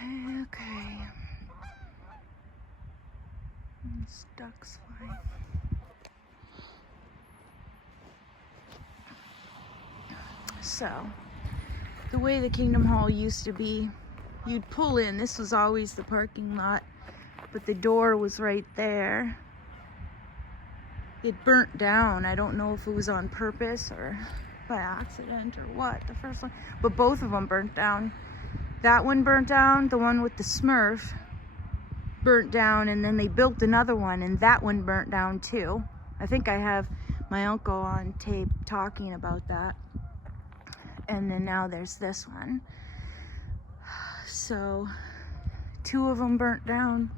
Okay. This duck's fine. So, the way the Kingdom Hall used to be, you'd pull in. This was always the parking lot, but the door was right there. It burnt down. I don't know if it was on purpose or by accident or what, the first one, but both of them burnt down. That one burnt down, the one with the Smurf burnt down, and then they built another one, and that one burnt down too. I think I have my uncle on tape talking about that. And then now there's this one. So 2 of them burnt down.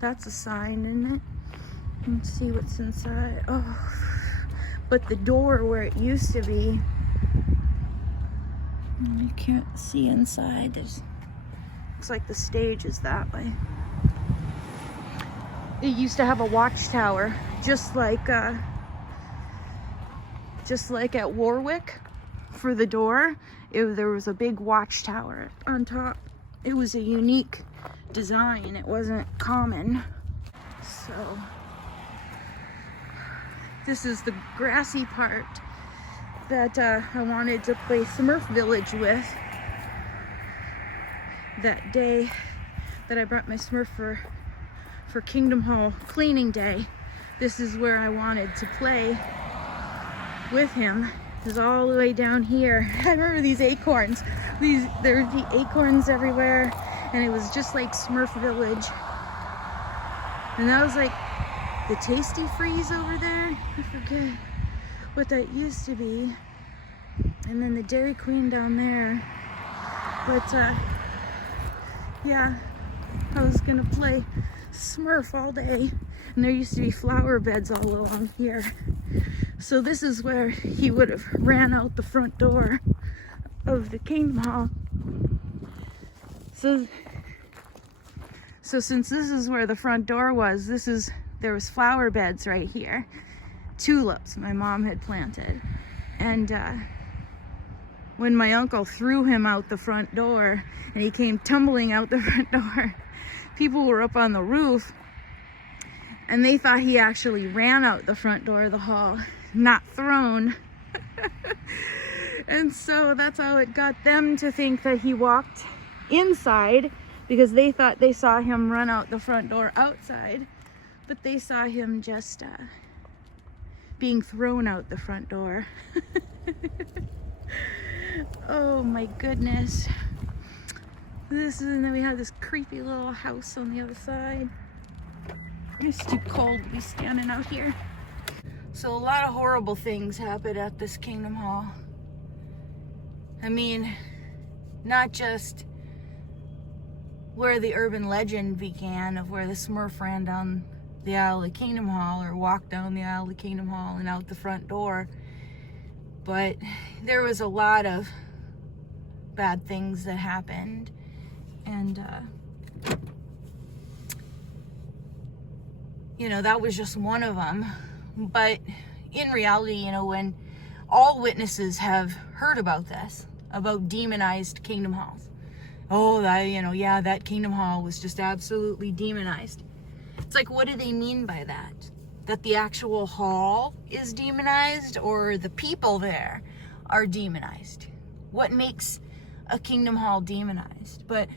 That's a sign, isn't it? Let's see what's inside. Oh, but the door where it used to be, you can't see inside. Looks like the stage is that way. It used to have a watchtower, just like at Warwick. For the door, there was a big watchtower on top. It was a unique design. It wasn't common. So this is the grassy part that I wanted to play Smurf Village with that day that I brought my Smurf for Kingdom Hall cleaning day. This is where I wanted to play with him. Is all the way down here. I remember these acorns. There would be acorns everywhere, and it was just like Smurf Village. And that was like the Tasty Freeze over there. I forget what that used to be. And then the Dairy Queen down there. But yeah, I was gonna play Smurf all day, and there used to be flower beds all along here. So this is where he would have ran out the front door of the Kingdom Hall. So since this is where the front door was, there was flower beds right here. Tulips my mom had planted. And when my uncle threw him out the front door and he came tumbling out the front door, people were up on the roof and they thought he actually ran out the front door of the hall, not thrown. And so that's how it got them to think that he walked inside, because they thought they saw him run out the front door outside, but they saw him just being thrown out the front door. Oh my goodness. And then we have this creepy little house on the other side. It's too cold to be standing out here. So a lot of horrible things happened at this Kingdom Hall. I mean, not just where the urban legend began of where the Smurf ran down the aisle of the Kingdom Hall, or walked down the aisle of the Kingdom Hall and out the front door, but there was a lot of bad things that happened. And you know, that was just one of them. But in reality, you know, when all witnesses have heard about this, about demonized Kingdom Halls, oh, that Kingdom Hall was just absolutely demonized. It's like, what do they mean by that? That the actual hall is demonized, or the people there are demonized? What makes a Kingdom Hall demonized? But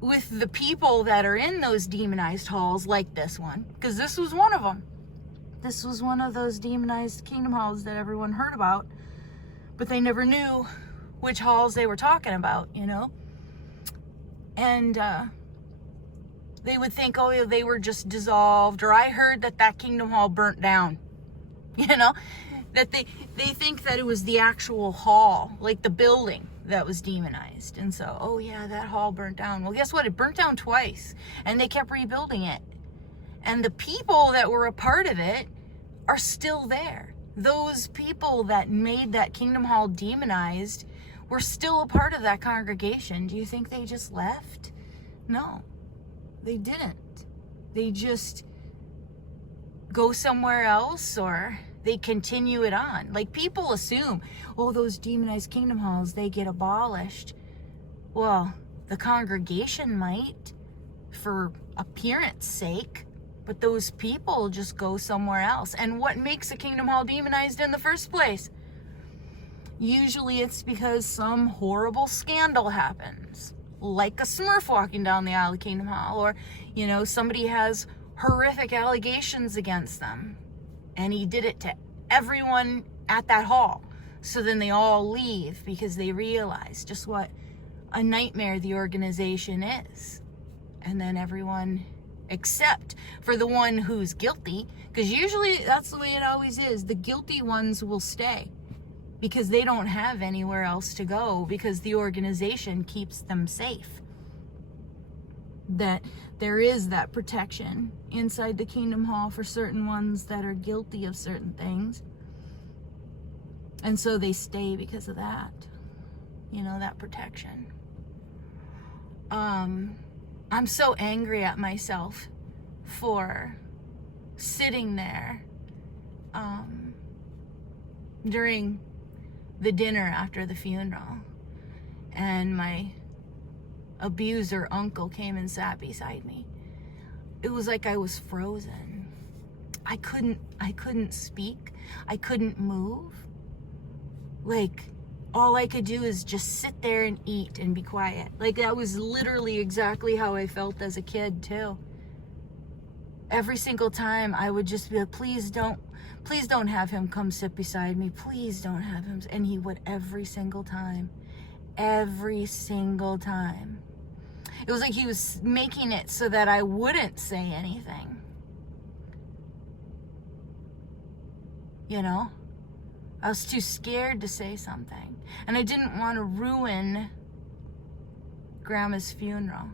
with the people that are in those demonized halls, like this one, because this was one of them. This was one of those demonized Kingdom Halls that everyone heard about, but they never knew which halls they were talking about, you know? And they would think, oh, yeah, they were just dissolved, or I heard that Kingdom Hall burnt down, you know? That they think that it was the actual hall, like the building, that was demonized. And so, oh yeah, that hall burnt down. Well, guess what? It burnt down twice, and they kept rebuilding it. And the people that were a part of it are still there. Those people that made that Kingdom Hall demonized were still a part of that congregation. Do you think they just left? No, they didn't. They just go somewhere else, or they continue it on. Like, people assume, oh, those demonized Kingdom Halls, they get abolished. Well, The congregation might, for appearance sake, but those people just go somewhere else. And what makes a Kingdom Hall demonized in the first place? Usually it's because some horrible scandal happens, like a Smurf walking down the aisle of Kingdom Hall, or, you know, somebody has horrific allegations against them, and he did it to everyone at that hall. So then they all leave because they realize just what a nightmare the organization is. And then everyone, except for the one who's guilty, because usually that's the way it always is. The guilty ones will stay because they don't have anywhere else to go, because the organization keeps them safe. That there is that protection inside the Kingdom Hall for certain ones that are guilty of certain things. And so they stay because of that, you know, that protection. I'm so angry at myself for sitting there during the dinner after the funeral, and my abuser uncle came and sat beside me. It was like I was frozen. I couldn't speak. I couldn't move. Like, all I could do is just sit there and eat and be quiet. Like, that was literally exactly how I felt as a kid too. Every single time I would just be like, please don't have him come sit beside me. Please don't have him. And he would every single time. Every single time. It was like he was making it so that I wouldn't say anything. You know? I was too scared to say something. And I didn't want to ruin Grandma's funeral,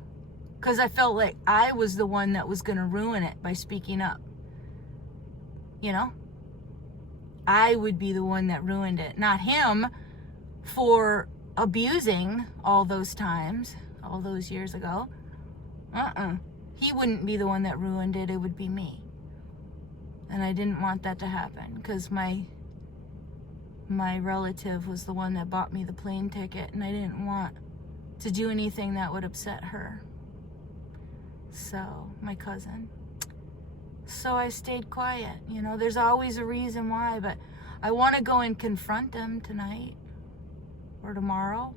because I felt like I was the one that was going to ruin it by speaking up. You know? I would be the one that ruined it, not him for abusing all those times, all those years ago. He wouldn't be the one that ruined it. It would be me. And I didn't want that to happen, because my relative was the one that bought me the plane ticket, and I didn't want to do anything that would upset her. So, my cousin. So I stayed quiet. You know, there's always a reason why, but I want to go and confront them tonight or tomorrow.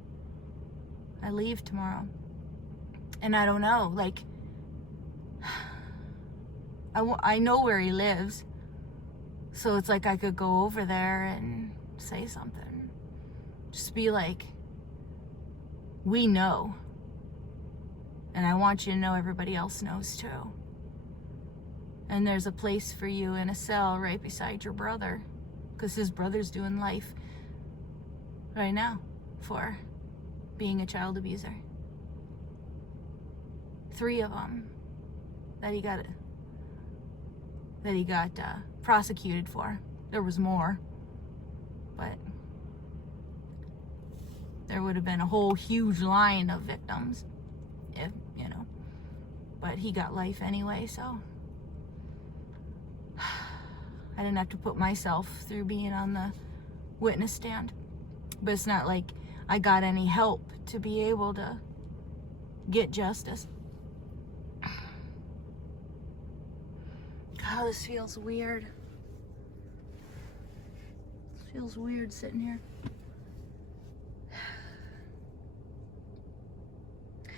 I leave tomorrow. And I don't know, like, I know where he lives. So it's like I could go over there and say something. Just be like, we know. And I want you to know everybody else knows too. And there's a place for you in a cell right beside your brother, because his brother's doing life right now for being a child abuser. 3 of them that he got prosecuted for. There was more, but there would have been a whole huge line of victims if, you know, but he got life anyway. So I didn't have to put myself through being on the witness stand. But it's not like I got any help to be able to get justice. God, this feels weird. This feels weird sitting here.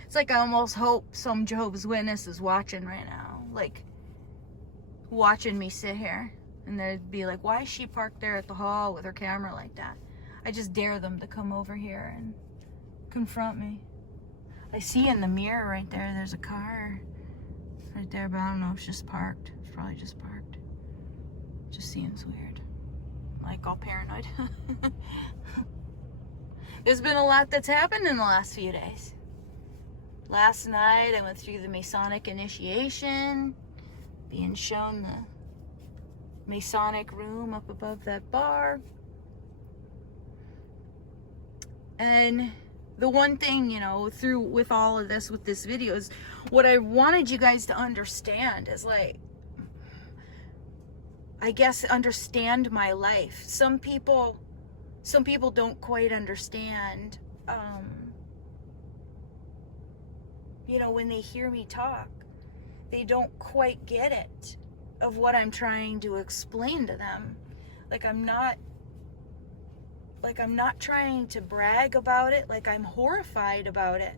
It's like I almost hope some Jehovah's Witness is watching right now. Like, watching me sit here. And they'd be like, why is she parked there at the hall with her camera like that? I just dare them to come over here and confront me. I see in the mirror right there, there's a car right there, but I don't know if it's just parked. It's probably just parked. Just seems weird. Like, all paranoid. There's been a lot that's happened in the last few days. Last night, I went through the Masonic initiation, being shown the Masonic room up above that bar. And the one thing, you know, with all of this, with this video, is what I wanted you guys to understand is, like, I guess, understand my life. Some people don't quite understand when they hear me talk, they don't quite get it of what I'm trying to explain to them. Like I'm not trying to brag about it, like I'm horrified about it,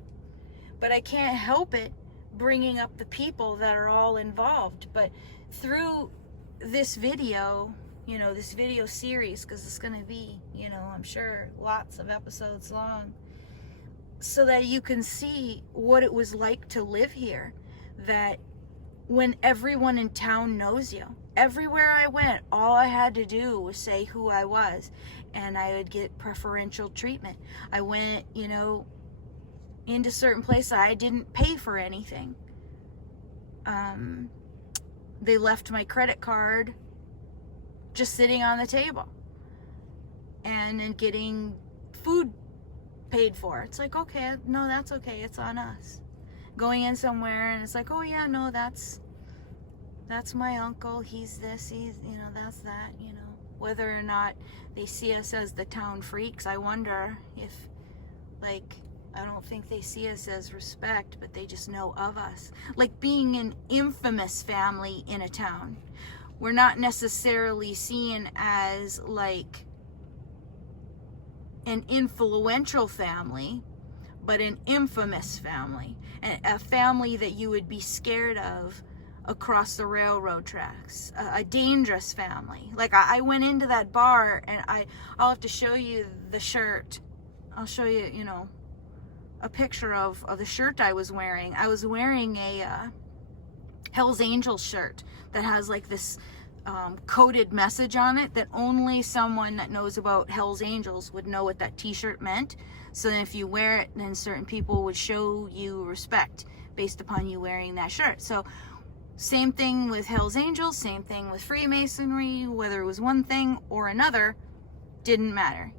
but I can't help it bringing up the people that are all involved. But through this video, this video series, because it's going to be, I'm sure lots of episodes long, so that you can see what it was like to live here, that when everyone in town knows you, everywhere I went, all I had to do was say who I was, and I would get preferential treatment. I went, into certain places. I didn't pay for anything. They left my credit card just sitting on the table, and then getting food paid for. It's like, okay, no, that's okay. It's on us. Going in somewhere and it's like, oh yeah, no, that's my uncle. He's this, that's that, Whether or not they see us as the town freaks, I wonder if, I don't think they see us as respect, but they just know of us. Like being an infamous family in a town. We're not necessarily seen as an influential family, but an infamous family. A family that you would be scared of across the railroad tracks. A dangerous family. I went into that bar, and I'll have to show you the shirt. I'll show you, a picture of the shirt I was wearing. I was wearing a Hell's Angels shirt that has this coded message on it that only someone that knows about Hell's Angels would know what that t-shirt meant. So then if you wear it, then certain people would show you respect based upon you wearing that shirt. So same thing with Hell's Angels, same thing with Freemasonry, whether it was one thing or another, didn't matter.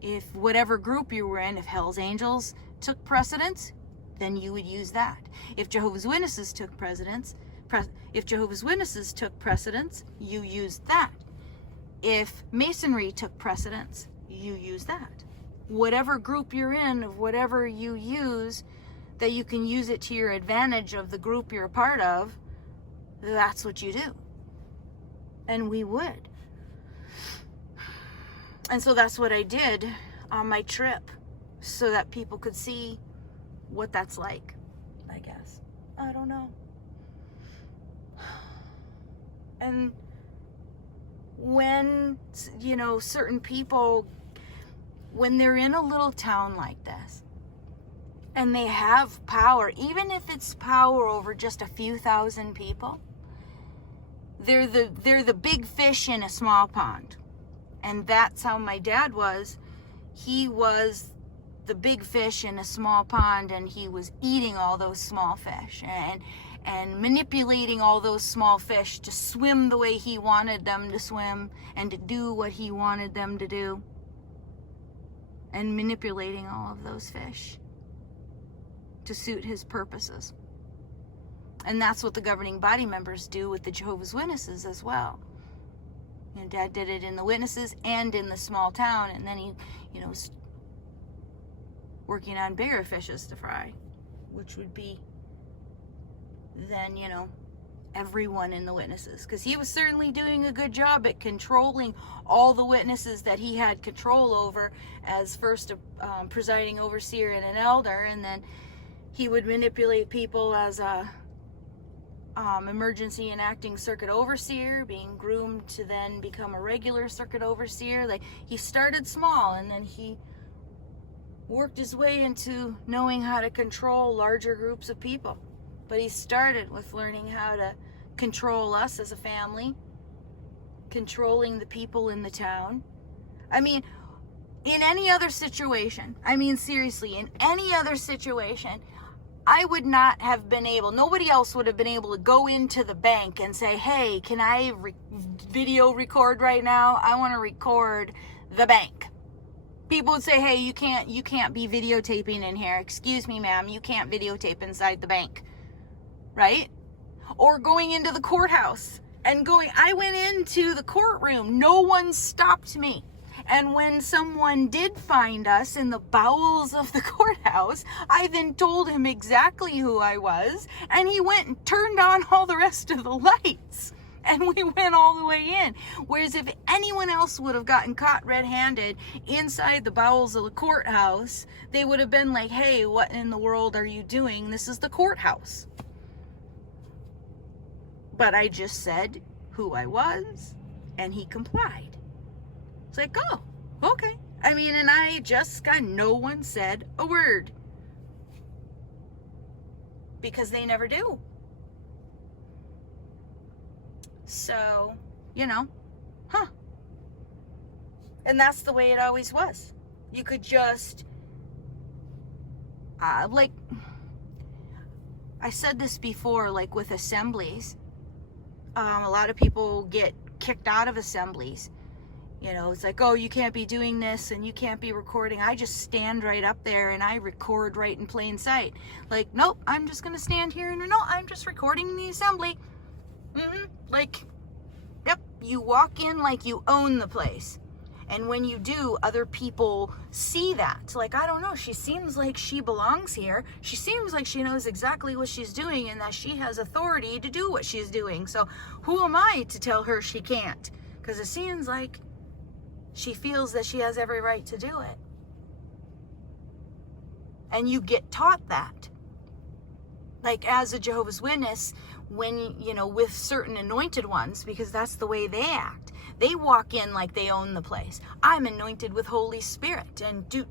If whatever group you were in, if Hell's Angels took precedence, then you would use that. If Jehovah's Witnesses took precedence, you used that. If Masonry took precedence, you use that. Whatever group you're in, of whatever you use, that you can use it to your advantage of the group you're a part of, that's what you do. And we would. And so that's what I did on my trip, so that people could see what that's like, I guess. I don't know. And when, certain people, when they're in a little town like this, and they have power, even if it's power over just a few thousand people, they're the big fish in a small pond. And that's how my dad was. He was the big fish in a small pond, and he was eating all those small fish and manipulating all those small fish to swim the way he wanted them to swim and to do what he wanted them to do, and manipulating all of those fish to suit his purposes. And that's what the governing body members do with the Jehovah's Witnesses as well. And Dad did it in the Witnesses and in the small town, and then he, was working on bigger fishes to fry, which would be then, everyone in the Witnesses. Because he was certainly doing a good job at controlling all the witnesses that he had control over as first a presiding overseer and an elder, and then he would manipulate people as a emergency and acting circuit overseer, being groomed to then become a regular circuit overseer. He started small, and then he worked his way into knowing how to control larger groups of people. But he started with learning how to control us as a family, controlling the people in the town. In any other situation, seriously, in any other situation, I would not have been able, nobody else would have been able to go into the bank and say, hey, can I video record right now? I want to record the bank. People would say, hey, you can't be videotaping in here. Excuse me, ma'am, you can't videotape inside the bank. Right? Or going into the courthouse and I went into the courtroom. No one stopped me. And when someone did find us in the bowels of the courthouse, I then told him exactly who I was, and he went and turned on all the rest of the lights. And we went all the way in. Whereas if anyone else would have gotten caught red-handed inside the bowels of the courthouse, they would have been like, hey, what in the world are you doing? This is the courthouse. But I just said who I was, and he complied. It's like, oh, okay. I mean, and I just got, no one said a word. Because they never do. So, you know, and that's the way it always was. You could just, like, I said this before, like with assemblies, a lot of people get kicked out of assemblies. You know, it's like, oh, you can't be doing this and you can't be recording. I just stand right up there and I record right in plain sight. Like, nope, I'm just going to stand here and no, I'm just recording the assembly. Like, yep, you walk in like you own the place. And when you do, other people see that. Like, I don't know, she seems like she belongs here. She seems like she knows exactly what she's doing and that she has authority to do what she's doing. So who am I to tell her she can't? Because it seems like she feels that she has every right to do it. And you get taught that. Like, as a Jehovah's Witness, when, you know, with certain anointed ones, because that's the way they act. They walk in like they own the place. I'm anointed with Holy Spirit and doot,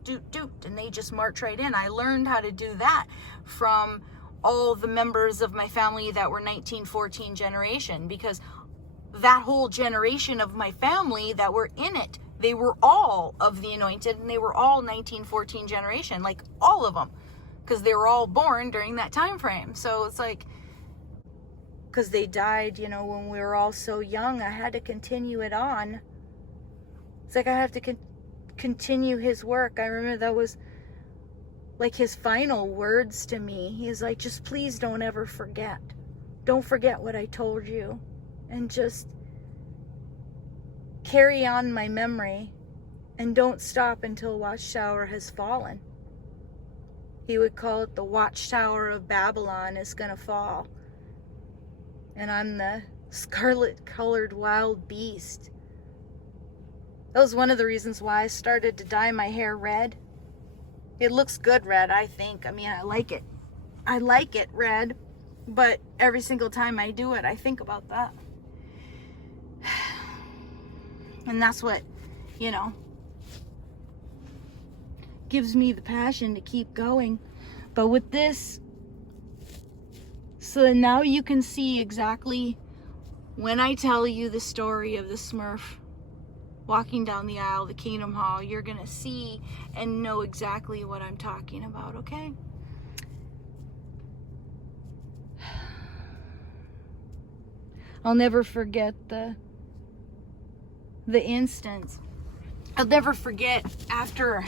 and they just march right in. I learned how to do that from all the members of my family that were 1914 generation, because that whole generation of my family that were in it, they were all of the anointed and they were all 1914 generation, like all of them. Because they were all born during that time frame. So it's like, because they died, you know, when we were all so young, I had to continue it on. It's like I have to continue his work. I remember that was like his final words to me. He's like, just please don't ever forget. Don't forget what I told you. And just carry on my memory. And don't stop until Watchtower has fallen. He would call it the Watchtower of Babylon is going to fall. And I'm the scarlet-colored wild beast. That was one of the reasons why I started to dye my hair red. It looks good red, I think. I mean, I like it. I like it red. But every single time I do it, I think about that. And that's what, you know, gives me the passion to keep going. But with this, so now you can see exactly when I tell you the story of the Smurf walking down the aisle of the Kingdom Hall, you're gonna see and know exactly what I'm talking about, okay? I'll never forget the instance. I'll never forget after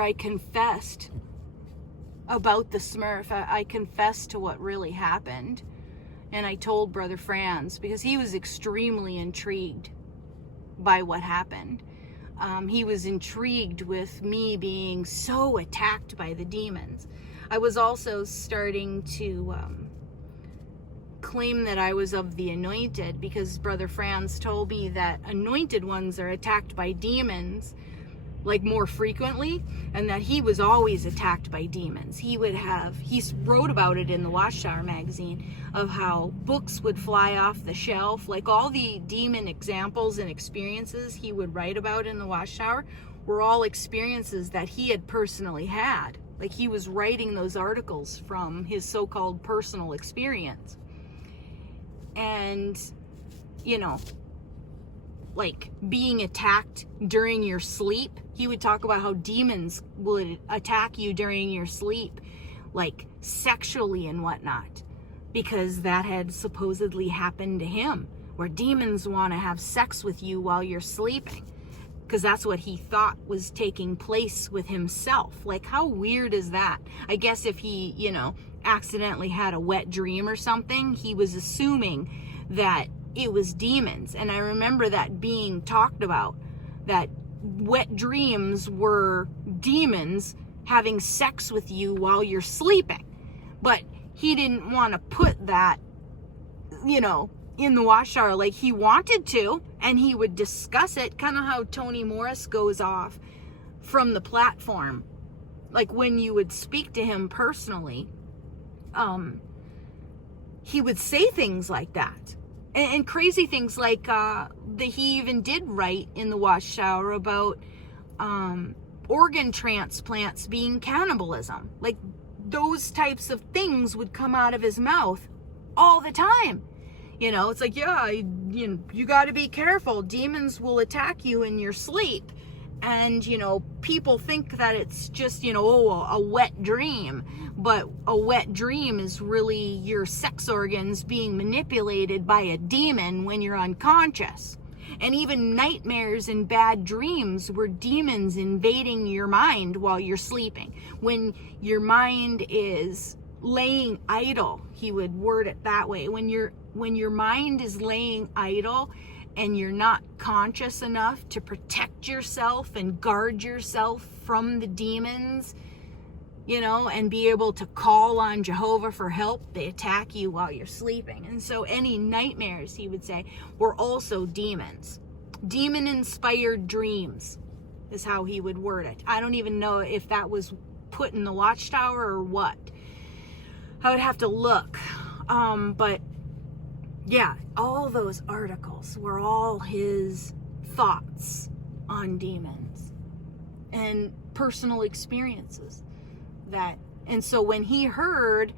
I confessed about the Smurf, I confessed to what really happened. And I told Brother Franz, because he was extremely intrigued by what happened. He was intrigued with me being so attacked by the demons. I was also starting to claim that I was of the anointed, because Brother Franz told me that anointed ones are attacked by demons like more frequently, and that he was always attacked by demons. He wrote about it in the Watchtower magazine, of how books would fly off the shelf, like all the demon examples and experiences he would write about in the Watchtower were all experiences that he had personally had. Like, he was writing those articles from his so-called personal experience. And, you know, like being attacked during your sleep. He would talk about how demons would attack you during your sleep, like sexually and whatnot, because that had supposedly happened to him, where demons want to have sex with you while you're sleeping, because that's what he thought was taking place with himself. Like, how weird is that? I guess if he, you know, accidentally had a wet dream or something, he was assuming that it was demons. And I remember that being talked about, that wet dreams were demons having sex with you while you're sleeping. But he didn't want to put that, you know, in the wash hour like he wanted to, and he would discuss it, kind of how Toni Morris goes off from the platform. Like when you would speak to him personally, he would say things like that. And crazy things like he even did write in the wash shower about organ transplants being cannibalism. Like those types of things would come out of his mouth all the time. You know, it's like, yeah, you got to be careful. Demons will attack you in your sleep. And, you know, people think that it's just, you know, a wet dream. But a wet dream is really your sex organs being manipulated by a demon when you're unconscious. And even nightmares and bad dreams were demons invading your mind while you're sleeping. When your mind is laying idle, he would word it that way. When your mind is laying idle and you're not conscious enough to protect yourself and guard yourself from the demons, you know, and be able to call on Jehovah for help, they attack you while you're sleeping. And so any nightmares, he would say, were also demons. Demon-inspired dreams is how he would word it. I don't even know if that was put in the watchtower or what. I would have to look. But yeah, all those articles were all his thoughts on demons and personal experiences. And so when he heard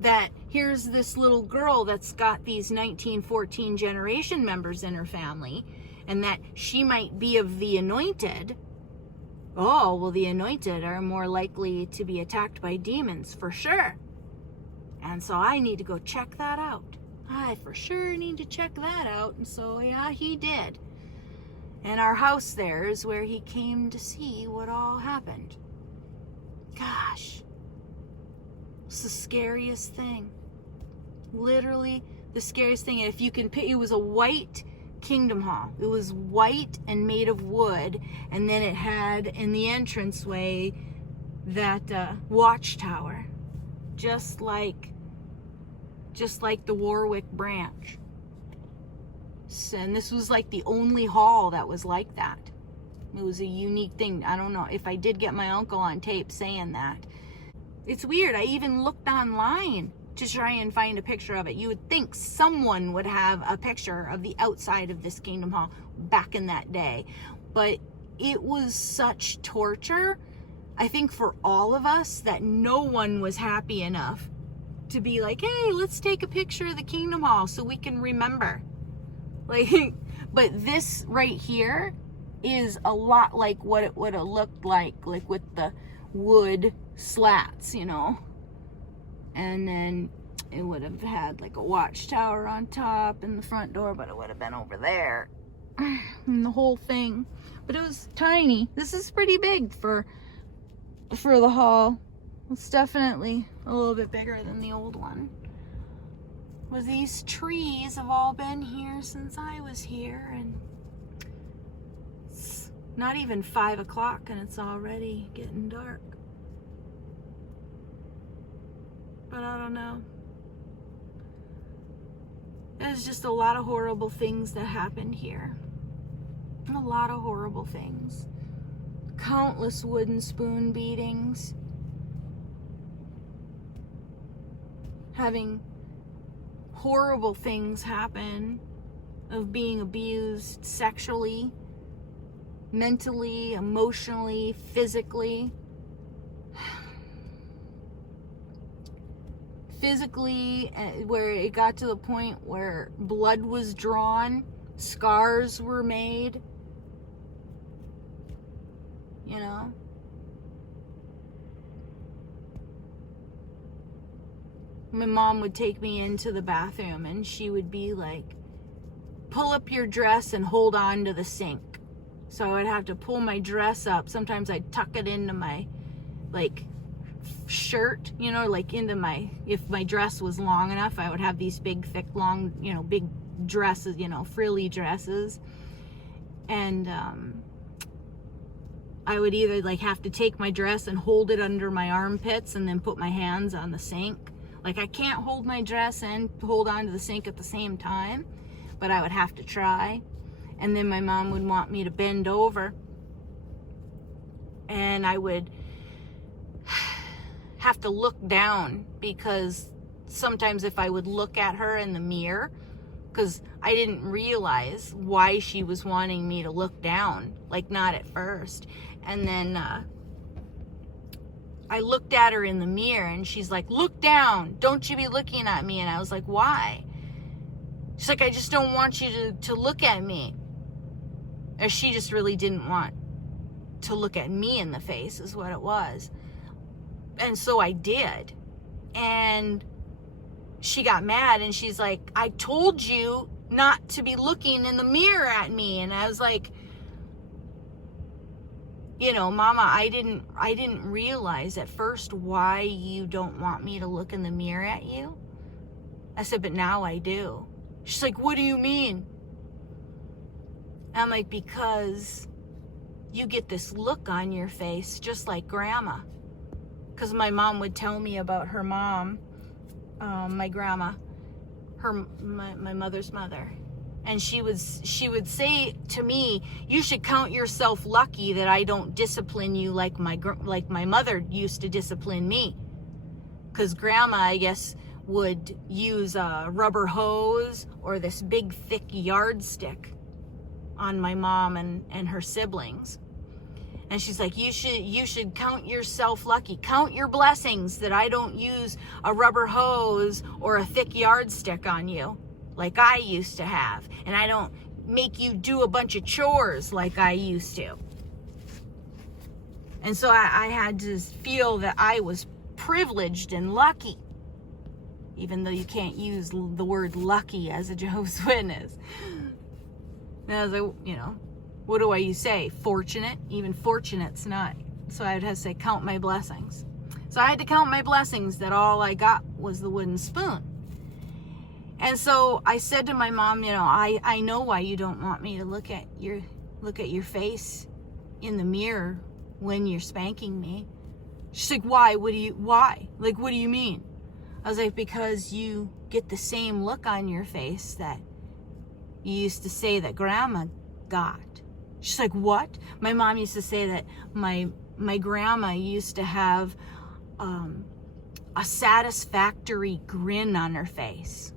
that here's this little girl that's got these 1914 generation members in her family, and that she might be of the anointed, oh, well, the anointed are more likely to be attacked by demons for sure. And so I need to go check that out. I for sure need to check that out. And so, yeah, he did. And our house there is where he came to see what all happened. Gosh, it's the scariest thing. Literally the scariest thing. And if you can pick, it was a white Kingdom Hall. It was white and made of wood. And then it had in the entranceway that watchtower. Just like the Warwick branch. And this was like the only hall that was like that. It was a unique thing. I don't know if I did get my uncle on tape saying that. It's weird. I even looked online to try and find a picture of it. You would think someone would have a picture of the outside of this Kingdom Hall back in that day. But it was such torture, I think, for all of us, that no one was happy enough to be like, hey, let's take a picture of the Kingdom Hall so we can remember. Like, but this right here is a lot like what it would have looked like with the wood slats, you know. And then it would have had like a watchtower on top and the front door, but it would have been over there. And the whole thing. But it was tiny. This is pretty big for the hall. It's definitely a little bit bigger than the old one. Well, these trees have all been here since I was here, and it's not even 5 o'clock and it's already getting dark. But I don't know. There's just a lot of horrible things that happened here. A lot of horrible things. Countless wooden spoon beatings. Having horrible things happen, of being abused sexually, mentally, emotionally, physically. Physically, where it got to the point where blood was drawn, scars were made, you know. My mom would take me into the bathroom and she would be like, pull up your dress and hold on to the sink. So I would have to pull my dress up. Sometimes I'd tuck it into my like shirt, you know, like into my, if my dress was long enough, I would have these big, thick, long, you know, big dresses, you know, frilly dresses. And I would either like have to take my dress and hold it under my armpits and then put my hands on the sink. Like I can't hold my dress and hold onto the sink at the same time, but I would have to try. And then my mom would want me to bend over, and I would have to look down, because sometimes if I would look at her in the mirror, because I didn't realize why she was wanting me to look down, like not at first. And then I looked at her in the mirror, and she's like, look down, don't you be looking at me. And I was like, why? She's like, I just don't want you to look at me. Or she just really didn't want to look at me in the face, is what it was. And so I did. And she got mad, and she's like, I told you not to be looking in the mirror at me. And I was like, you know, Mama, I didn't realize at first why you don't want me to look in the mirror at you. I said, but now I do. She's like, what do you mean? I'm like, because you get this look on your face just like Grandma. Because my mom would tell me about her mom, my grandma, my mother's mother. And she would say to me, you should count yourself lucky that I don't discipline you like my mother used to discipline me. Because Grandma, I guess, would use a rubber hose or this big thick yardstick on my mom and her siblings. And she's like, you should count yourself lucky. Count your blessings that I don't use a rubber hose or a thick yardstick on you like I used to have. And I don't make you do a bunch of chores like I used to. And so I had to feel that I was privileged and lucky, even though you can't use the word lucky as a Jehovah's Witness. And I was like, you know, what do I say? Fortunate? Even fortunate's not. So I would have to say, count my blessings. So I had to count my blessings that all I got was the wooden spoon. And so I said to my mom, you know, I know why you don't want me to look at your face in the mirror when you're spanking me. She's like, why? Why? Like, what do you mean? I was like, because you get the same look on your face that you used to say that Grandma got. She's like, what? My mom used to say that my grandma used to have a satisfactory grin on her face.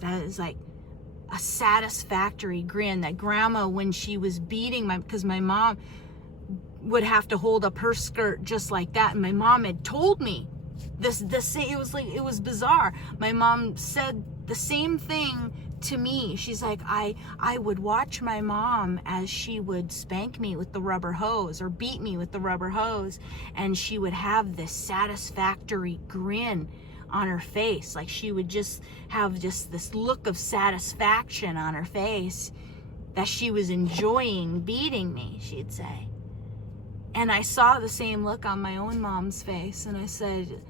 That is like a satisfactory grin that Grandma, when she was beating because my mom would have to hold up her skirt just like that, and my mom had told me this it was bizarre. My mom said the same thing to me. She's like, I would watch my mom as she would spank me with the rubber hose or beat me with the rubber hose, and she would have this satisfactory grin on her face. Like she would just have just this look of satisfaction on her face that she was enjoying beating me, she'd say. And I saw the same look on my own mom's face, and I said,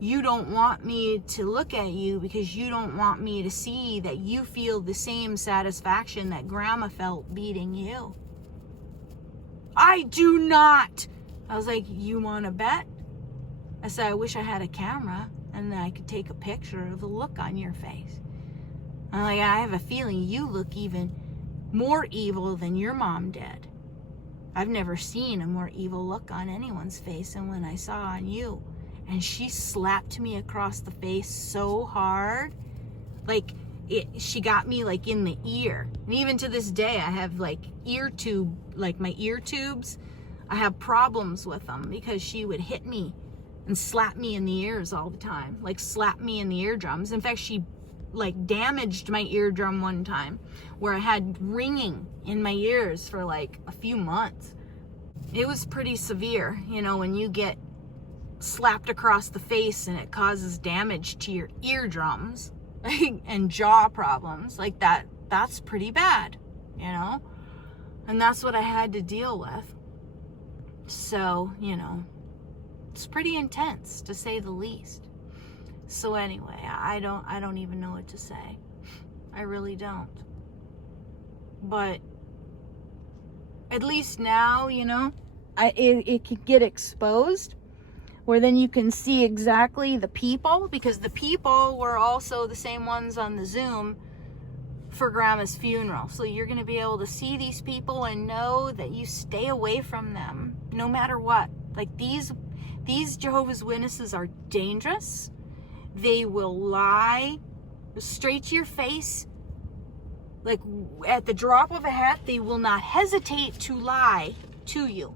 you don't want me to look at you because you don't want me to see that you feel the same satisfaction that Grandma felt beating you. I do not. I was like, you want to bet? I said, I wish I had a camera and then I could take a picture of the look on your face. I'm like, I have a feeling you look even more evil than your mom did. I've never seen a more evil look on anyone's face than when I saw on you. And she slapped me across the face so hard. Like, she got me like in the ear. And even to this day, I have like my ear tubes. I have problems with them because she would hit me and slap me in the ears all the time. Like slap me in the eardrums. In fact, she like damaged my eardrum one time where I had ringing in my ears for like a few months. It was pretty severe, you know, when you get slapped across the face and it causes damage to your eardrums and jaw problems like that. That's pretty bad, you know, and that's what I had to deal with. So, you know, it's pretty intense to say the least. So anyway, I don't even know what to say. I really don't. But at least now, you know, it could get exposed, where then you can see exactly the people, because the people were also the same ones on the Zoom for Grandma's funeral. So you're going to be able to see these people and know that you stay away from them no matter what. Like these Jehovah's Witnesses are dangerous. They will lie straight to your face. Like at the drop of a hat, they will not hesitate to lie to you.